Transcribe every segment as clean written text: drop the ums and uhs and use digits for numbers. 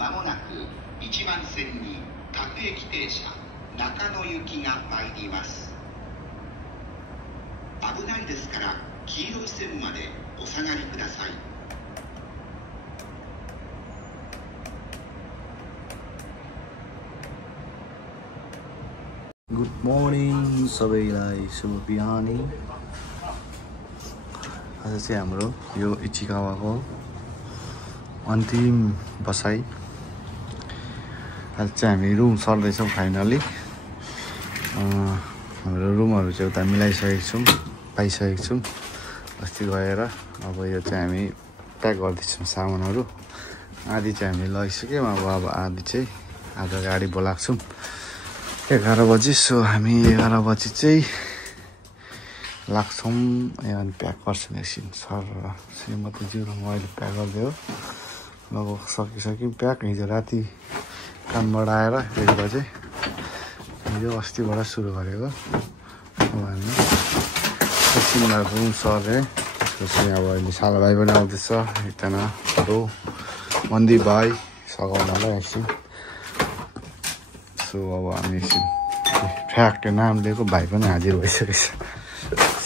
まもなく1番線に各駅停車中野行きが参ります。危ないですから黄色い線までお下がりください。Good morning सबैलाई शुभ बिहानी। आज चाहिँ हाम्रो यो इचिकावाको अन्तिम बसाइ। आज चाहिँ हामी रुम सर्दैछौँ फाइनली। हाम्रो रुमहरू चाहिँ उता मिलाइसकेको छौँ, पाइसकेको छौँ अस्ति गएर। अब यो चाहिँ हामी प्याक गर्दैछौँ सामानहरू। आधी चाहिँ हामीले लगिसक्यौँ, अब आधी चाहिँ आधा गाडी बोलाएको छौँ 11 बजी। सो हामी 11 बजी चाहिँ लाग्छौँ। अनि प्याक गर्छौँ एकछिन सर श्रीमतीज्यू र म अहिले प्याक गरिदियो। लगभग सकिसक्यौँ प्याक। हिजो राति कामबाट आएर 1 बजे, हिजो अस्तिबाट सुरु गरेको। अब हामी एकछिन रुम सर्ने। त्यसपछि अब अहिले साला भाइ पनि आउँदैछ, एकजना अरू मन्दिर भाइ सघाउनलाई एकछिन। सो अब हामी एकछिन ठ्याक्कै नाम लिएको भाइ पनि हाजिर भइसकेको छ।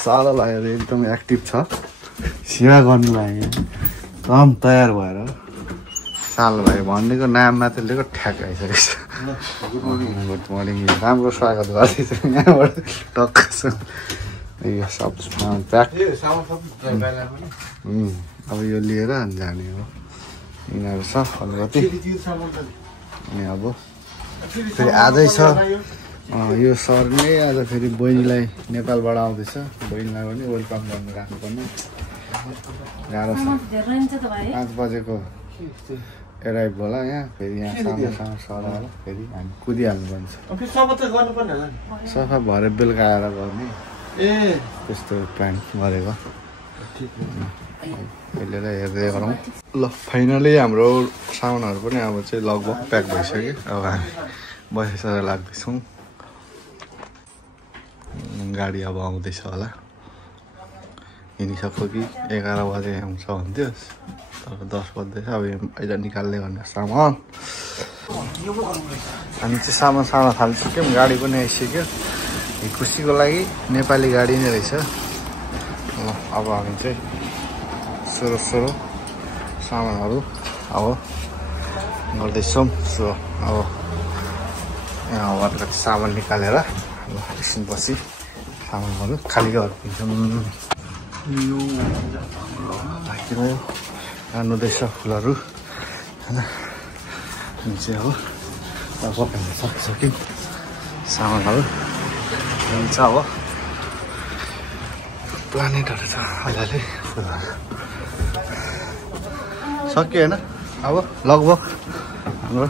साला भाइहरू एकदम एक्टिभ छ, सेवा गर्नु लाग्यो एकदम तयार भएर। साला भाइ भन्नेको नाम मात्र लिएको ठ्याक आइसकेको छ। गुड मर्निङ, राम्रो स्वागत गर्दैछ यहाँबाट टक्क। यो सब प्याक। अब यो लिएर जाने हो। यिनीहरू छ अलिकति। अनि अब फेरि आजै छ यो सर्ने। आज फेरि बहिनीलाई नेपालबाट आउँदैछ, बहिनीलाई पनि वेलकम गर्नु राख्नुपर्ने। गाह्रो छ। 5 बजेको एराइभ होला यहाँ। फेरि यहाँ सानो सर आएर फेरि हामी कुदिहाल्नु पर्छ। सफा भएर बेलुका आएर गर्ने त्यस्तो प्लान गरेको। अहिले हेर्दै गरौँ। ल फाइनली हाम्रो सामानहरू पनि अब चाहिँ लगभग प्याक भइसक्यो। अब हामी बसेर लाग्दैछौँ। गाडी अब आउँदैछ होला, हिँडिसक्यो कि 11 बजे आउँछ भन्थ्यो, तर 10 बज्दैछ। अब अहिले निकाल्दै गर्ने सामान। हामी चाहिँ सामान थालिसक्यौँ, गाडी पनि आइसक्यो। खुसीको लागि नेपाली गाडी नै रहेछ। ल अब हामी चाहिँ सुरु सामानहरू अब गर्दैछौँ। सो अब यहाँबाट कति सामान निकालेर ल एकछिनपछि सामानहरू खाली गरिदिन्छौँ। यो भाइरह्यो रान्नुहुँदैछ फुलहरू होइन। अनि चाहिँ अब पकाउन सकिसक्यो सामानहरू। हुन्छ अब प्लानेटहरू छ अलिअलि फुलहरू सक्यो होइन। अब लगभग हाम्रो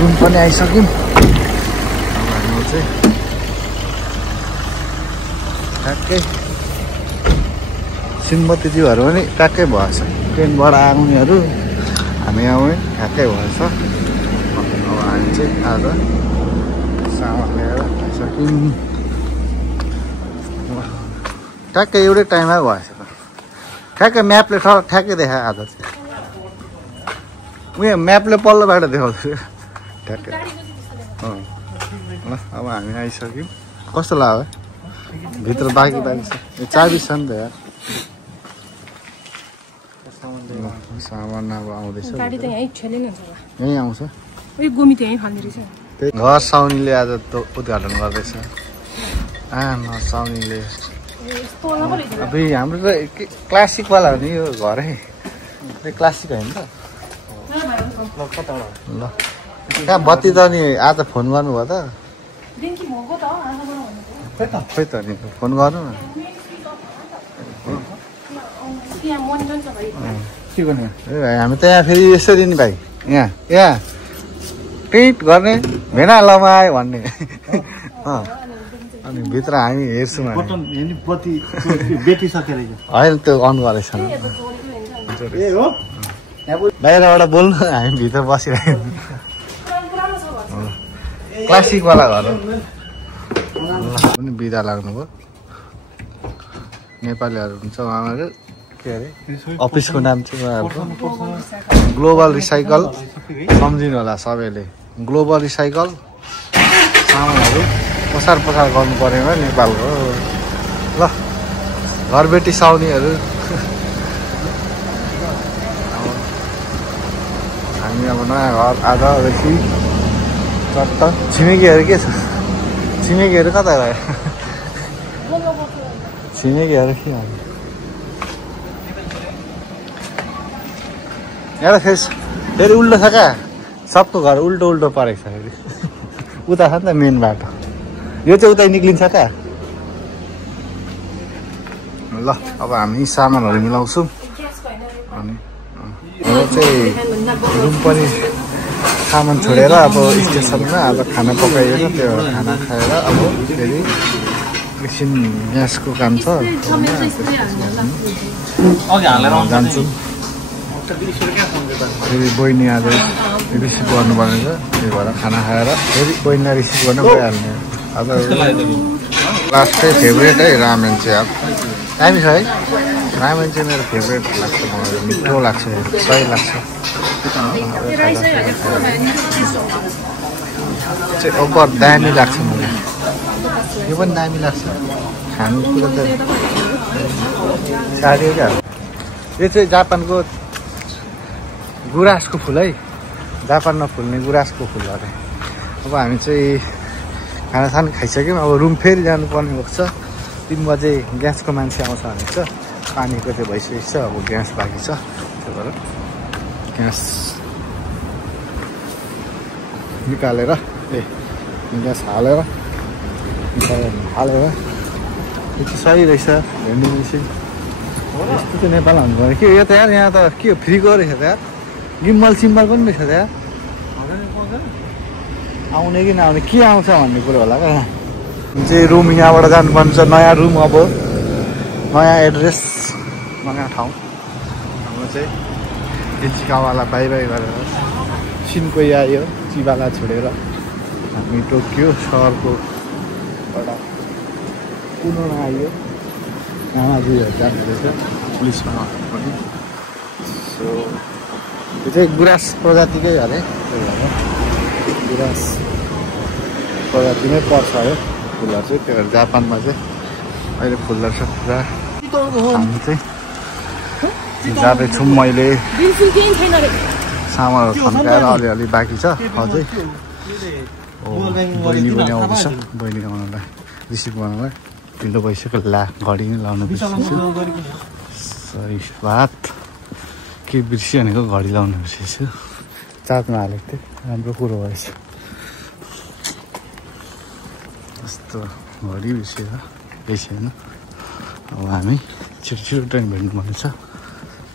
रुम पनि आइसक्यौँ। अब हामी चाहिँ ट्याक्कै श्रीमतीज्यूहरू पनि ट्याक्कै भएछ। ट्रेनबाट आउनेहरू हामी आउने ठ्याक्कै भएछ। अब हामी चाहिँ आज सामान लिएर आइसक्यौँ। ठ्याक्कै एउटै टाइममा भएछ त। ठ्याक्कै म्यापले ठ्याक्कै देखायो आज चाहिँ। उयो म्यापले पल्लोबाट देखाउँथ्यो ठ्याक्कै। ल अब हामी आइसक्यौँ। कस्तो लाग्यो भित्र बाँकी छ? चाबी छ नि त यार। सामान अब आउँदैछ गाडी त यहीँ छेलेन होला यहीँ आउँछ उयो गोमी त यहीँ फाल्ने रहेछ त्यही घर साउनीले आज उद्घाटन गर्दैछ साउनीले अब हाम्रो त क्लासिकवाला हो नि यो घरै क्लासिक होइन त ल कहाँ बत्ती त नि आज फोन गर्नुभयो त खोइ त नि फोन गर्नु न के गर्ने हामी त यहाँ फेरि यसरी नि भाइ यहाँ टिट गर्ने भेना लमायो भन्ने अनि भित्र हामी हेर्छौँ होइन त्यो अन गरेछ बाहिरबाट बोल्नु हामी भित्र बसिरहेको क्लासिकवाला घर पनि बिदा लाग्नुभयो नेपालीहरू हुन्छ उहाँहरू के अरे अफिसको नाम चाहिँ उहाँहरूको ग्लोबल रिसाइकल सम्झिनु होला सबैले ग्लोबल रिसाइकल सामानहरू पसार गर्नु परेन नेपालको ल घरबेटी साउनीहरू हामी अब नयाँ घर आधादेखि चट्ट छिमेकीहरू के छ छिमेकीहरू कता गयो छिमेकीहरू के हो यहाँ फेरि उल्टो छ क्या सबको घर उल्टो परेको छ फेरि उता छ नि त मेन बाटो यो चाहिँ उता निक्लिन्छ क्या ल अब हामी सामानहरू मिलाउँछौँ अनि यो चाहिँ रुम पनि सामान छोडेर अब स्टेसनमा अब खाना पकाइएर त्यो खाना खाएर अब फेरि एकछिन ग्यासको काम छ जान्छौँ फेरि बहिनी आज रिसिभ गर्नुपर्ने छ त्यही भएर खाना खाएर फेरि बहिनीलाई रिसिभ गर्न गइहाल्ने अब लास्ट चाहिँ फेभरेट है रामेन चाहिँ अब दामी छ है रामेन चाहिँ मेरो फेभरेट लाग्छ मलाई मिठो लाग्छ सही लाग्छ चाहिँ ओभर दामी लाग्छ मलाई यो पनि दामी लाग्छ खानुकुरो त साह्रै क्या यो चाहिँ जापानको गुराँसको फुल है जापानमा फुल्ने गुराँसको फुल अरे अब हामी चाहिँ खानासाना खाइसक्यौँ अब रुम फेरि जानुपर्ने भएको छ 3 बजे ग्यासको मान्छे आउँछ भने छ पानीको चाहिँ भइसकेको छ अब ग्यास बाँकी छ त्यही भएर ग्यास निकालेर ग्यास हालेर यो चाहिँ सही रहेछ भेन्डिङ मेसिन यस्तो चाहिँ नेपाल हाल्नु पऱ्यो के यो त यार यहाँ त के हो फ्रीको रहेछ त यार गिम्बल सिम्बल पनि रहेछ त यार आउने कि नआउने के आउँछ भन्ने कुरो होला क्या चाहिँ रुम यहाँबाट जानुपर्ने छ नयाँ रुम अब नयाँ एड्रेस नयाँ ठाउँ हाम्रो चाहिँ इचिकावाला बाई गरेर सिन्कोई आयो चिबाला छोडेर हामी टोकियो सहरको एउटा कुनो आयो आमाजीहरू जानु रहेछ पुलिसमा पनि सो यो चाहिँ गुराँस प्रजातिकै अरे त्यही भएर गुराँस प्रजातिमै पर्छ अरे फुलहरू चाहिँ त्यही भएर जापानमा चाहिँ अहिले फुलहरू छ पुरा हामी चाहिँ जाँदैछौँ मैले सामानहरू थन्काएर अलिअलि बाँकी छ अझै बहिनी पनि आउँदैछ बहिनी आउनलाई रिसिभ गर्नलाई ढिलो भइसक्यो ला घडी नै लाउनु बिर्सिन्छु सरी बात के बिर्सियो भनेको घडी लाउनु बिर्सिन्छु चार्जमा हालेको थिएँ राम्रो कुरो भएछ यस्तो घडी बिर्सिएर केही छैन अब हामी छिटो ट्रेन भेट्नुपर्ने छ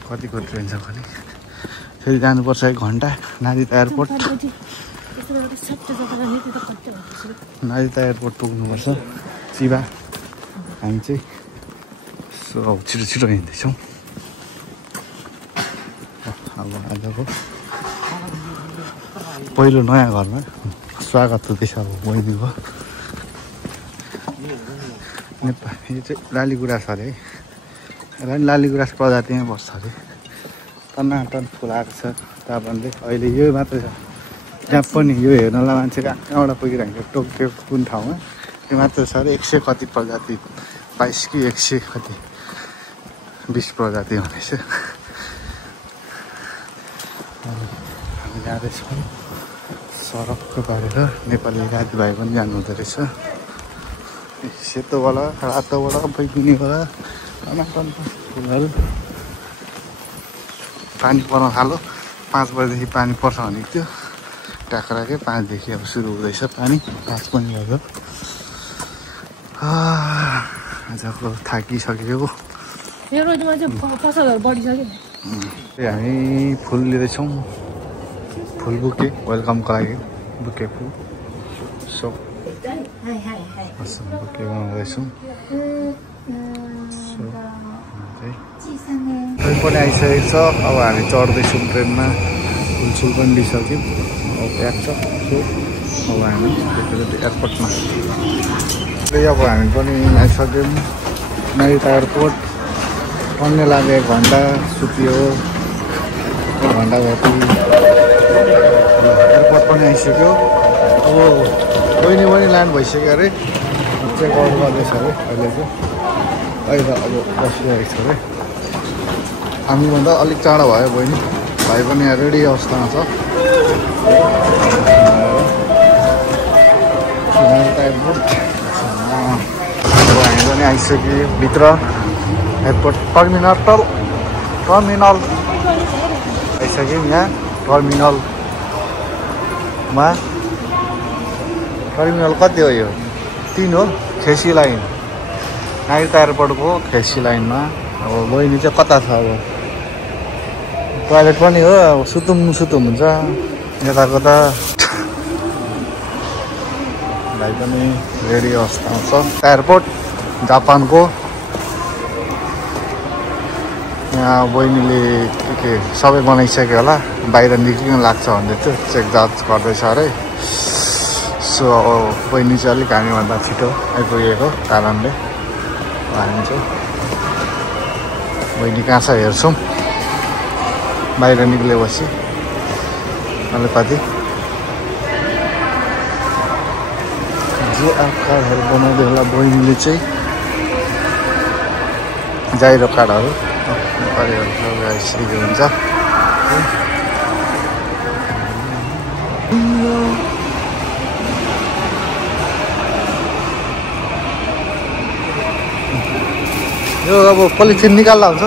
कतिको ट्रेन छ भने फेरि जानुपर्छ 1 घन्टा नारिता एयरपोर्ट नारिता एयरपोर्ट पुग्नुपर्छ चिबा हामी चाहिँ सो अब छिटो हिँड्दैछौँ अब आजको पहिलो नयाँ घरमा स्वागत हुँदैछ अब बहिनीको नेपाल यो चाहिँ लालीगुराँस अरे है लालीगुराँस प्रजातिमै बस्छ अरे टनाटन फुल आएको छ तापमानले अहिले यो मात्रै छ जहाँ पनि यो हेर्नलाई मान्छे कहाँबाट पुगिरहेको टोकियो कुन ठाउँमा यो मात्र छ अरे 100 कति प्रजाति 22 कि 100 कति 20 प्रजाति भनेछ हामी जाँदैछौँ सडकको बारेर नेपाली दाजुभाइ पनि जानुहुँदो रहेछ सेतोबाट रातोबाट बैगुनीबाट टमाटर फुलहरू पानी पर्न थाल्यो 5 बजेदेखि पानी पर्छ भनेको थियो टाक्राकै 5 देखि अब सुरु हुँदैछ पानी 5 पनि भयो आजको थाकिसकेको यो रोडमा चाहिँ फसलहरू बढिसक्यो हामी फुल लिँदैछौँ फुल बुके वेलकमको लागि बुके फुल सो बुके बनाउँदैछौँ ट्रेन पनि आइसकेको छ अब हामी चढ्दैछौँ ट्रेनमा फुलसुल पनि लिइसक्यौँ अब प्याक छ सो अब हामी एयरपोर्टमा अब हामी पनि आइसक्यौँ नाइट एयरपोर्ट पढ्ने लाग्यो 1 घन्टा सुत्यो 1 घन्टा जति एयरपोर्ट पनि आइसक्यो अब बहिनी पनि ल्यान्ड भइसक्यो अरे चेक आउट गर्दैछ अरे अहिले चाहिँ अहिले अब बसिरहेको छ अरे हामीभन्दा अलिक चाँडो भयो बहिनी भाइ पनि रेडी अवस्थामा छ एयरपोर्ट अब हामी पनि आइसक्यो भित्र एयरपोर्ट टर्मिनल आइसक्यौँ यहाँ टर्मिनलमा टर्मिनल कति हो यो 3 हो खेसी लाइन नाइट एयरपोर्टको खेसी लाइनमा अब बहिनी चाहिँ कता छ अब टोयलेट पनि हो अब सुतुम हुन्छ यताको त भाइ पनि रेडी अवस्थामा छ एयरपोर्ट जापानको यहाँ बहिनीले के सबै बनाइसक्यो होला बाहिर निक्लिन लाग्छ भन्दै थियो चेक जाँच गर्दैछ अरे सो बहिनी चाहिँ अलिक हामीभन्दा छिटो आइपुगेको कारणले हामी चाहिँ बहिनी कहाँ छ हेर्छौँ बाहिर निक्लेपछि अलिकति जे आकारहरू बनाउँदै होला बहिनीले चाहिँ जाइरो कार्डहरू आइसकेको हुन्छ यो अब पोलिथिन निकाल्दा हुन्छ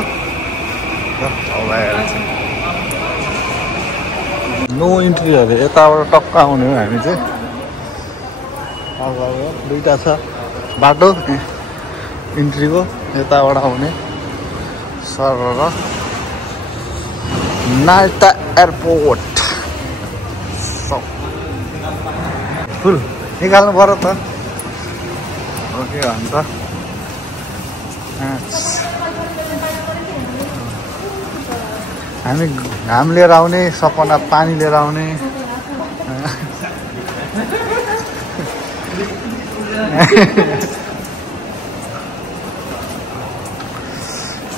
नो इन्ट्री अरे यताबाट टक्क आउने हो हामी चाहिँ अब 2टा छ बाटो इन्ट्रीको यताबाट आउने सर नाइटा एयरपोर्ट फुल निकाल्नु पर्यो त ओके भन्छ हामी घाम लिएर आउने सपना पानी लिएर आउने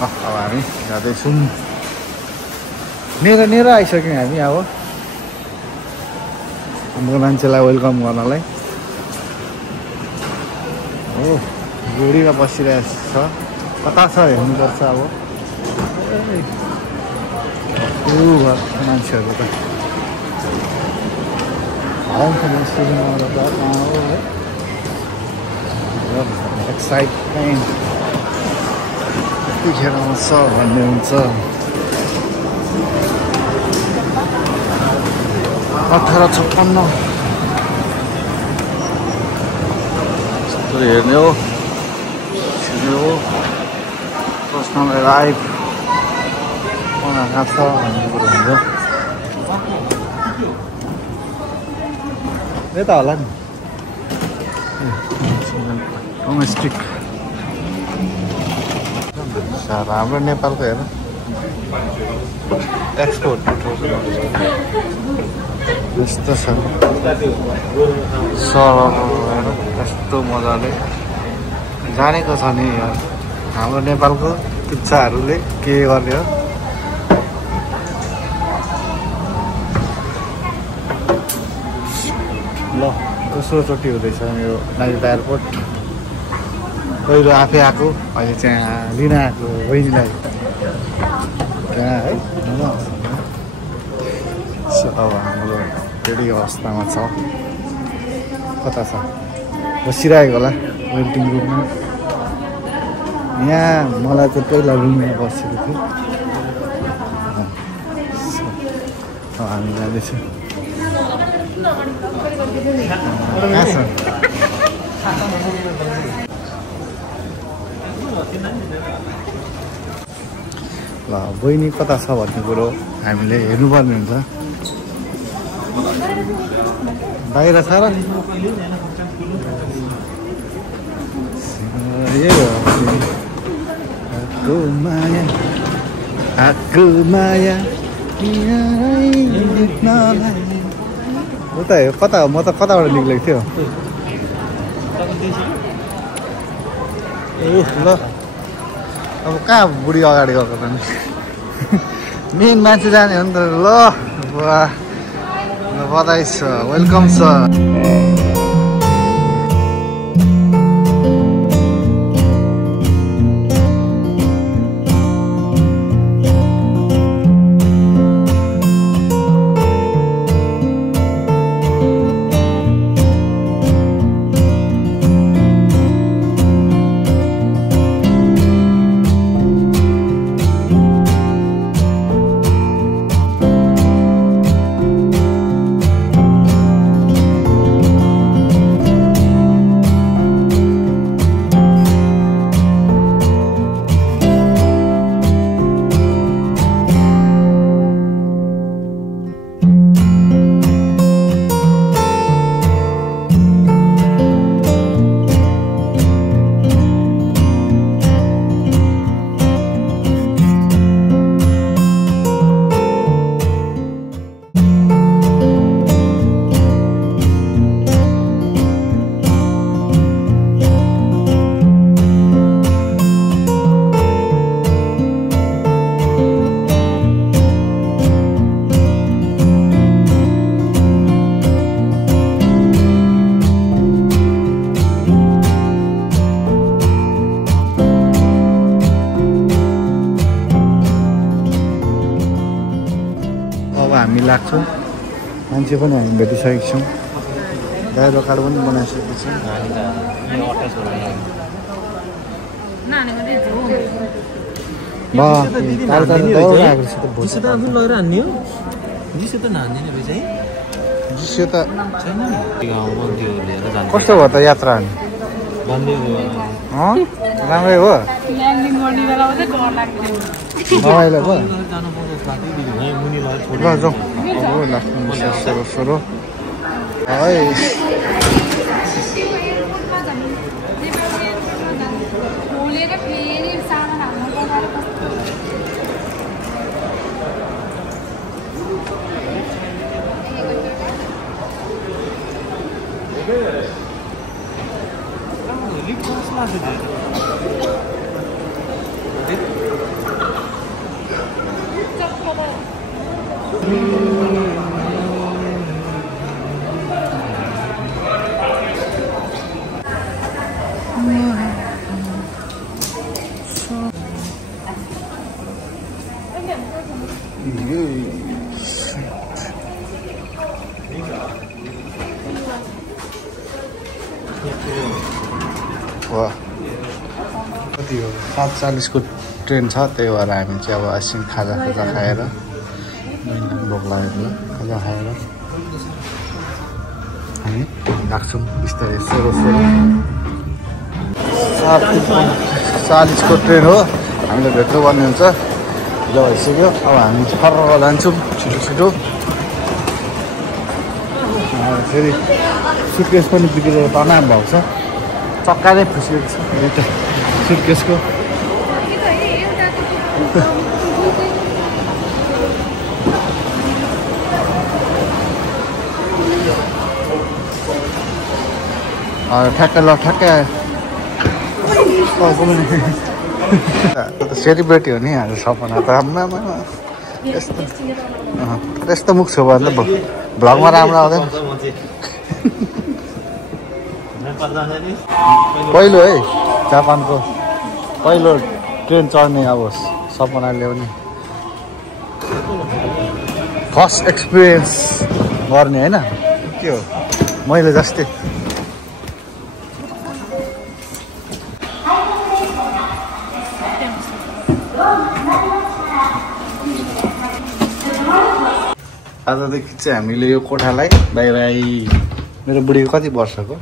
अब हामी जाँदैछौँ नेर आइसक्यौँ हामी अब हाम्रो मान्छेलाई वेलकम गर्नलाई हो गोडीमा बसिरहेको छ कता छ हेर्नुपर्छ अब मान्छेहरू त एक्साइटमेन्ट कतिखेर आउँछ भन्ने हुन्छ 1856 हेर्ने हो पर्सनल लाइफ कहाँ छ भन्ने कुरो हुन्छ यता होला नि डोमेस्टिक हाम्रो नेपालको हेर एक्सपोर्ट यस्तो छ सर कस्तो मजाले जानेको छ नि हाम्रो नेपालको पिच्छाहरूले के गर्ने हो ल दोस्रोचोटि हुँदैछ मेरो नाइट एयरपोर्ट पहिलो आफै आएको अहिले चाहिँ लिन आएको बहिनीलाई त्यहाँ है अब हाम्रो रेडी अवस्थामा छ कता छ बसिरहेको होला वेटिङ रुममा यहाँ मलाई चाहिँ पहिला रुममा बसेको थियो हामी जाँदैछौँ कहाँ छ ल बहिनी कता छ भन्ने कुरो हामीले हेर्नुपर्ने हुन्छ बाहिर छ र आको माया उता हो कता हो म त कताबाट निक्लेको थियो ल अब कहाँ बुढी अगाडि गएको त नि मेन मान्छे जाने हो नि त ल बधाई छ वेलकम छ हामी लाग्छौँ मान्छे पनि हामी भेटिसकेको छौँ ड्राइभर कार्ड पनि बनाइसकेको छौँ कस्तो भयो त यात्रा राम्रै हो रमाइलो भयो ल जाउँ अब लाग्नु सोरो है कति हो 7:40 को ट्रेन छ त्यही भएर हामी चाहिँ अब एकछिन खाजा खाएर भोक लागेको खाजा खाएर हामी लाग्छौँ बिस्तारै सोरो 7:40 को ट्रेन हो हामीले भेट्नुपर्ने हुन्छ ल भइसक्यो अब हामी फर्र जान्छौँ छिटो फेरि सुटकेस पनि बिग्रेर तनाव भएको छ चक्का नै फुसेको छ एउटा सुटकेसको ठ्याक्कै सेलिब्रेटी हो नि आज सपना त यस्तो मुख छेउ भने त भ्लगमा राम्रो आउँदैन पहिलो है जापानको पहिलो ट्रेन चढ्ने अब सपना ल्याउने फर्स्ट एक्सपिरियन्स गर्ने होइन के हो मैले जस्तै आजदेखि चाहिँ हामीले यो कोठालाई बाई बाई मेरो बुढीको कति वर्षको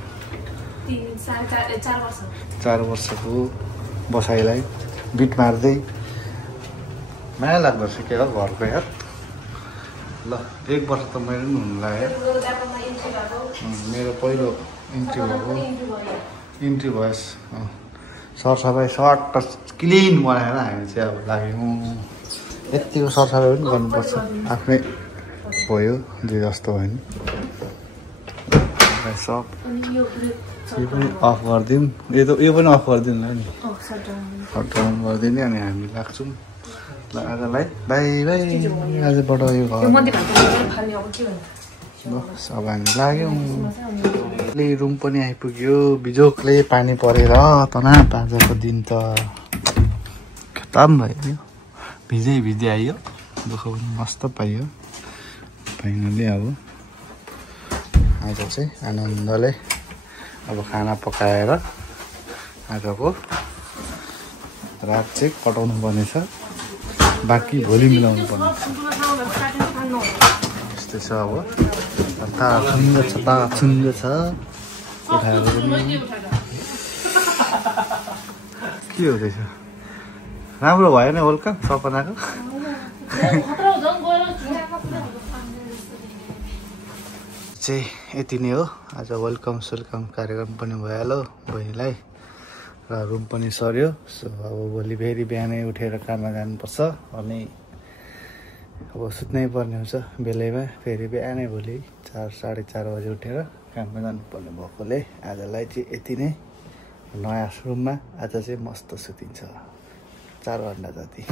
4 वर्षको बसाइलाई बिट मार्दै माया लाग्दो रहेछ के हो घरको यार ल 1 वर्ष त मेरो पनि हुनु लाग्यो मेरो पहिलो इन्ट्री भएस सरसफाइ सर्ट क्लिन बनाएर हामी चाहिँ अब लाग्यौँ यतिको सरसफाइ पनि गर्नुपर्छ आफ्नै भयो जे जस्तो होइन सब यो पनि अफ गरिदिउँ यो पनि अफ गरिदिउँ ल नि सटडाउन गरिदिने अनि हामी लाग्छौँ ल आजलाई बाई बाई आजबाट यो घर बस अब हामी लाग्यौँ रुम पनि आइपुग्यो बिजोकले पानी परेर तनाप आजको दिन त खतम भयो भिजै आइयो दुःख पनि मस्त पाइयो फाइनली अब आज चाहिँ आनन्दले अब खाना पकाएर आजको रात चाहिँ कटाउनु पर्ने छ बाँकी भोलि मिलाउनु पर्ने छ यस्तै छ अब छुङ्गो छ कोठाहरू पनि के हुँदैछ राम्रो भयो नि वर्ल्ड कप सपनाको चाहिँ यति नै हो आज वेलकम कार्यक्रम पनि भइहाल्यो बहिनीलाई र रुम पनि सर्यो सो अब भोलि फेरि बिहानै उठेर काममा जानुपर्छ अनि अब सुत्नै पर्ने हुन्छ बेलैमा फेरि बिहानै भोलि 4-4:30 बजे उठेर काममा जानुपर्ने भएकोले आजलाई चाहिँ यति नै नयाँ रुममा आज चाहिँ मस्त सुतिन्छ 4 घन्टा जति